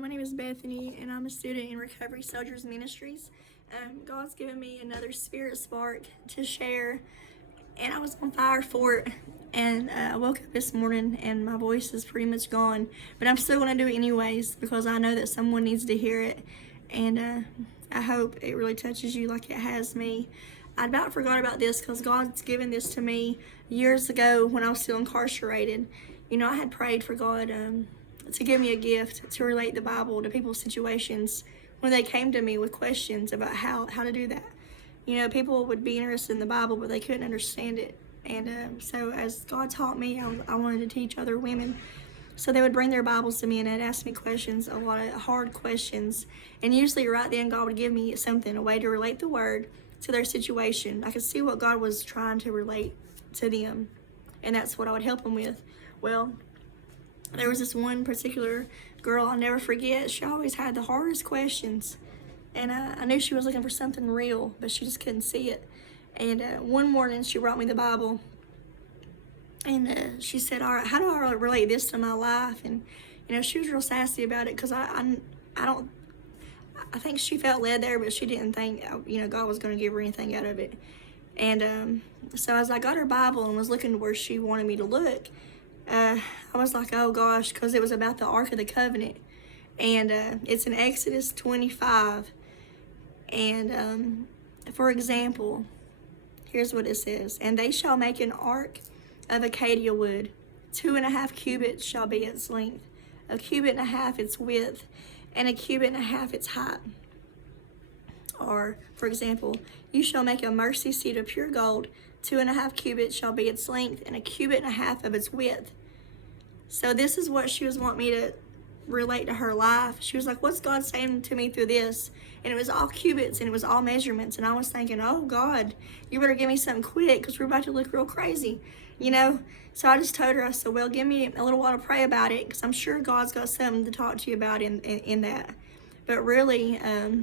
my name is Bethany, and I'm a student in Recovery Soldiers Ministries. God's given me another spirit spark to share, and I was on fire for it. And I woke up this morning, and my voice is pretty much gone, but I'm still going to do it anyways because I know that someone needs to hear it, and I hope it really touches you like it has me. I about forgot about this because God's given this to me years ago when I was still incarcerated. You know, I had prayed for God to give me a gift to relate the Bible to people's situations when they came to me with questions about how to do that. You know, people would be interested in the Bible, but they couldn't understand it. And so as God taught me, I wanted to teach other women. So they would bring their Bibles to me and they'd ask me questions, a lot of hard questions. And usually right then God would give me something, a way to relate the word to their situation. I could see what God was trying to relate to them. And that's what I would help them with. Well, there was this one particular girl I'll never forget. She always had the hardest questions. And I knew she was looking for something real, but she just couldn't see it. And one morning she brought me the Bible. And she said, all right, how do I relate this to my life? And, you know, she was real sassy about it because I think she felt led there, but she didn't think, you know, God was going to give her anything out of it. And so as I got her Bible and was looking to where she wanted me to look, I was like, oh gosh, because it was about the Ark of the Covenant. And it's in Exodus 25. And for example, here's what it says. And they shall make an ark of acacia wood. 2.5 cubits shall be its length, 1.5 cubits its width, and 1.5 cubits its height. Or, for example, you shall make a mercy seat of pure gold. 2.5 cubits shall be its length, and 1.5 cubits of its width. So this is what she was wanting me to relate to her life. She was like, what's God saying to me through this? And it was all cubits and it was all measurements. And I was thinking, oh God, you better give me something quick because we're about to look real crazy, you know? So I just told her, I said, well, give me a little while to pray about it because I'm sure God's got something to talk to you about in that. But really, I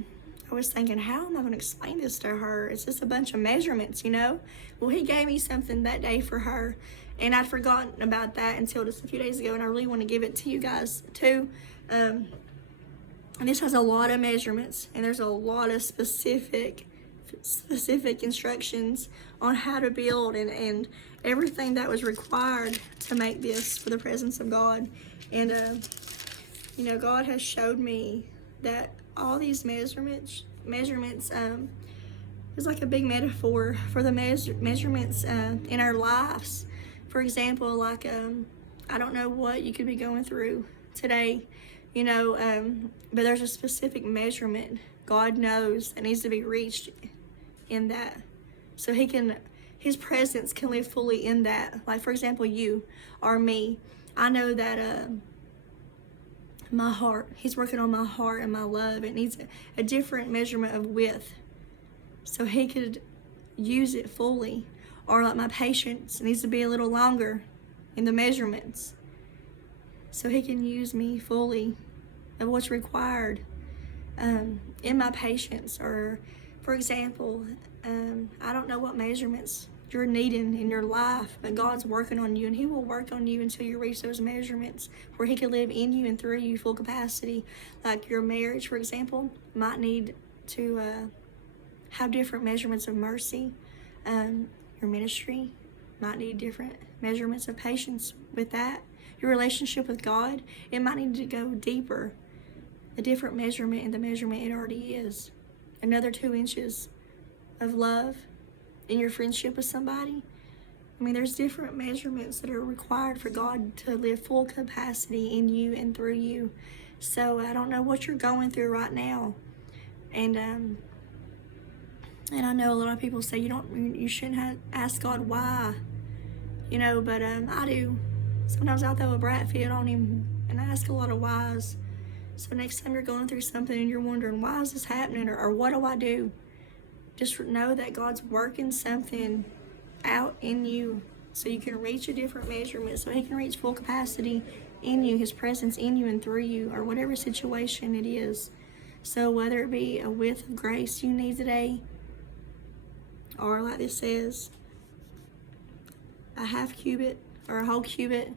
was thinking, how am I going to explain this to her? It's just a bunch of measurements, you know? Well, he gave me something that day for her, and I'd forgotten about that until just a few days ago, and I really want to give it to you guys, too. And this has a lot of measurements, and there's a lot of specific instructions on how to build and everything that was required to make this for the presence of God. And, you know, God has showed me that all these measurements is like a big metaphor for the measurements in our lives. For example, like I don't know what you could be going through today, you know, but there's a specific measurement God knows that needs to be reached in that, so his presence can live fully in that. Like, for example, you or me, I know that my heart, he's working on my heart and my love. It needs a different measurement of width so he could use it fully. Or like my patience needs to be a little longer in the measurements so he can use me fully of what's required in my patience. Or, for example, I don't know what measurements you're needing in your life, but God's working on you, and he will work on you until you reach those measurements where he can live in you and through you full capacity. Like your marriage, for example, might need to have different measurements of mercy. Your ministry might need different measurements of patience with that. Your relationship with God, it might need to go deeper, a different measurement in the measurement it already is. Another 2 inches of love in your friendship with somebody. I mean, there's different measurements that are required for God to live full capacity in you and through you. So I don't know what you're going through right now. And I know a lot of people say you shouldn't ask God why, you know, but I do. Sometimes I'll throw a brat fit on him and I ask a lot of whys. So next time you're going through something and you're wondering, why is this happening, or what do I do? Just know that God's working something out in you so you can reach a different measurement, so he can reach full capacity in you, his presence in you and through you, or whatever situation it is. So whether it be a width of grace you need today, or like this says, a 1/2 cubit or a whole cubit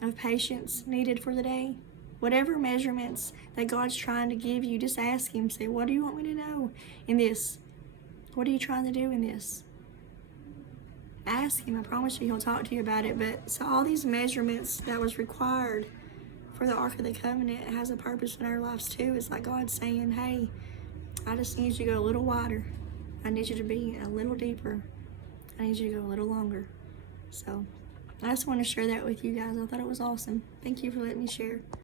of patience needed for the day, whatever measurements that God's trying to give you, just ask Him. Say, what do you want me to know in this? What are you trying to do in this? Ask Him. I promise you He'll talk to you about it. But so all these measurements that was required for the Ark of the Covenant has a purpose in our lives too. It's like God saying, hey, I just need you to go a little wider. I need you to be a little deeper. I need you to go a little longer. So I just want to share that with you guys. I thought it was awesome. Thank you for letting me share.